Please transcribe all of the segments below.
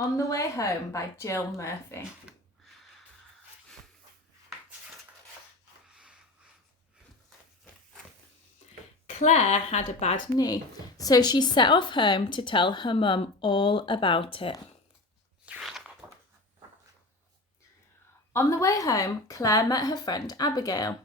On the Way Home by Jill Murphy. Claire had a bad knee, so she set off home to tell her mum all about it. On the way home, Claire met her friend Abigail.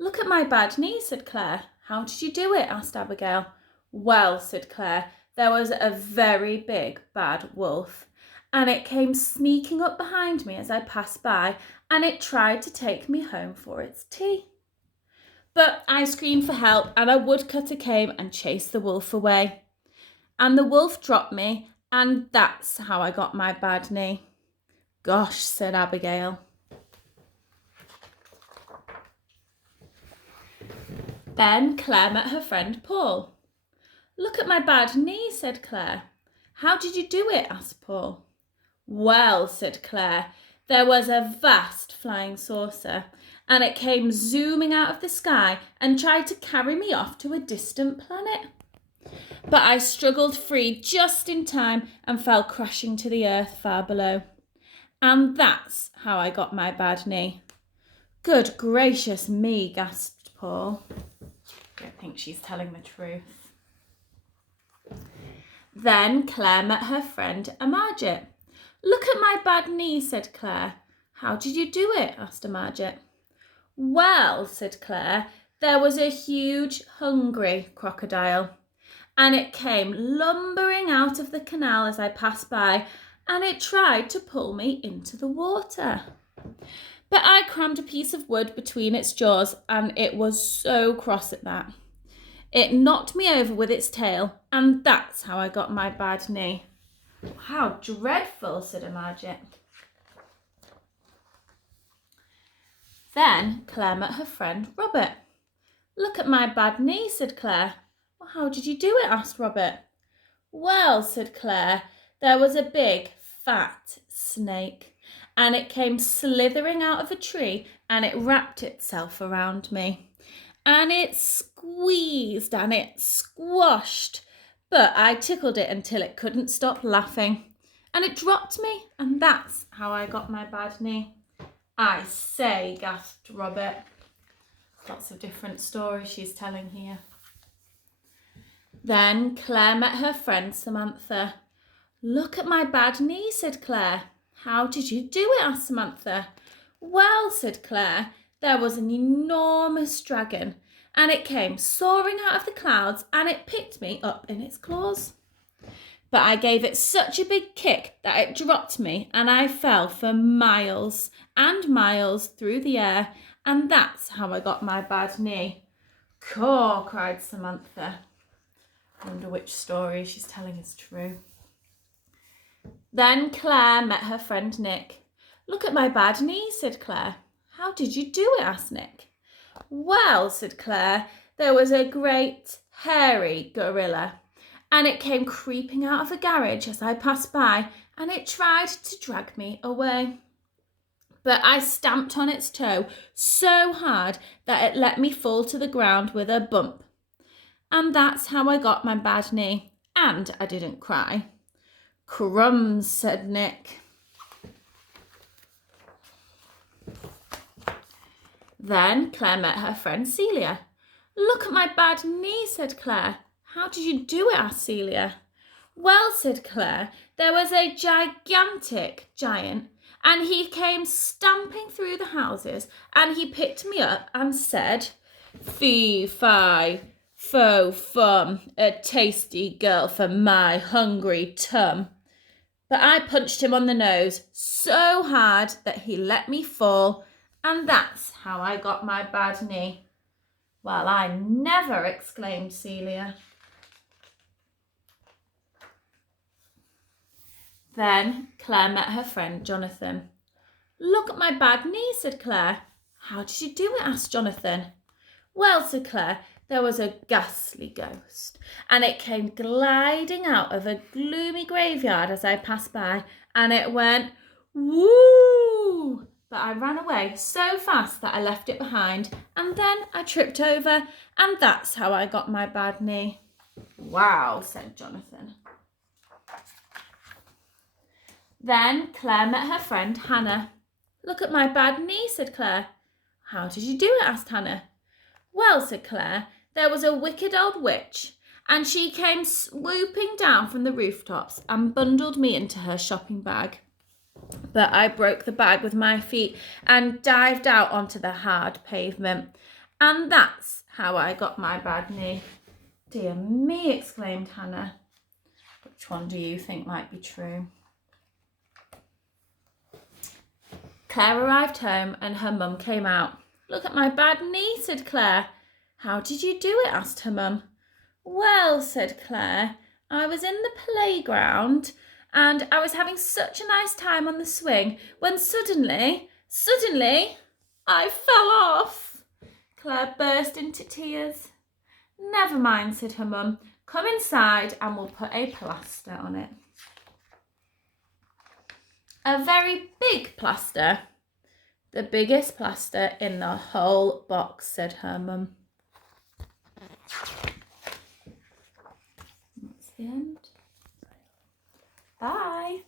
"Look at my bad knee," said Claire. "How did you do it?" asked Abigail. "Well," said Claire, "there was a very big bad wolf, and it came sneaking up behind me as I passed by, and it tried to take me home for its tea. But I screamed for help, and a woodcutter came and chased the wolf away. And the wolf dropped me, and that's how I got my bad knee." "Gosh," said Abigail. Then Claire met her friend Paul. "Look at my bad knee," said Claire. "How did you do it?" asked Paul. "Well," said Claire, "there was a vast flying saucer, and it came zooming out of the sky and tried to carry me off to a distant planet. But I struggled free just in time and fell crashing to the earth far below. And that's how I got my bad knee." "Good gracious me," gasped Paul. I don't think she's telling the truth. Then Claire met her friend Amarjit. "Look at my bad knee," said Claire. "How did you do it?" asked Amarjit. "Well," said Claire, "there was a huge, hungry crocodile, and it came lumbering out of the canal as I passed by, and it tried to pull me into the water. But I crammed a piece of wood between its jaws, and it was so cross at that. It knocked me over with its tail, and that's how I got my bad knee." "How dreadful," said Amarjit. Then Claire met her friend Robert. "Look at my bad knee," said Claire. "Well, how did you do it?" asked Robert. "Well," said Claire, "there was a big, fat snake, and it came slithering out of a tree, and it wrapped itself around me. And it squeezed and it squashed, but I tickled it until it couldn't stop laughing. And it dropped me, and that's how I got my bad knee." "I say," gasped Robert. Lots of different stories she's telling here. Then Claire met her friend Samantha. "Look at my bad knee," said Claire. "How did you do it?" asked Samantha. "Well," said Claire, "there was an enormous dragon, and it came soaring out of the clouds, and it picked me up in its claws. But I gave it such a big kick that it dropped me, and I fell for miles and miles through the air, and that's how I got my bad knee." "Caw," cried Samantha. I wonder which story she's telling is true. Then Claire met her friend Nick. "Look at my bad knee," said Claire. "How did you do it?" asked Nick. "Well," said Claire, "there was a great, hairy gorilla, and it came creeping out of a garage as I passed by, and it tried to drag me away. But I stamped on its toe so hard that it let me fall to the ground with a bump. And that's how I got my bad knee, and I didn't cry." "Crumbs," said Nick. Then Claire met her friend Celia. "Look at my bad knee," said Claire. "How did you do it?" asked Celia. "Well," said Claire, "there was a gigantic giant, and he came stamping through the houses, and he picked me up and said, 'Fee, fi, fo, fum, a tasty girl for my hungry tum.' But I punched him on the nose so hard that he let me fall, and that's how I got my bad knee." "Well, I never," exclaimed Celia. Then Claire met her friend Jonathan. "Look at my bad knee," said Claire. "How did you do it?" asked Jonathan. "Well," said Claire, "there was a ghastly ghost, and it came gliding out of a gloomy graveyard as I passed by, and it went, 'Woo!' But I ran away so fast that I left it behind, and then I tripped over, and that's how I got my bad knee." "Wow," said Jonathan. Then Claire met her friend Hannah. Look at my bad knee, said Claire. How did you do it? Asked Hannah. Well, said Claire, there was a wicked old witch, and she came swooping down from the rooftops and bundled me into her shopping bag. But I broke the bag with my feet and dived out onto the hard pavement. And that's how I got my bad knee. Dear me, exclaimed Hannah. Which one do you think might be true? Claire arrived home and her mum came out. Look at my bad knee, said Claire. How did you do it? Asked her mum. Well, said Claire, I was in the playground and I was having such a nice time on the swing when suddenly, I fell off. Claire burst into tears. Never mind, said her mum. Come inside and we'll put a plaster on it. A very big plaster. The biggest plaster in the whole box, said her mum. That's the end. Bye.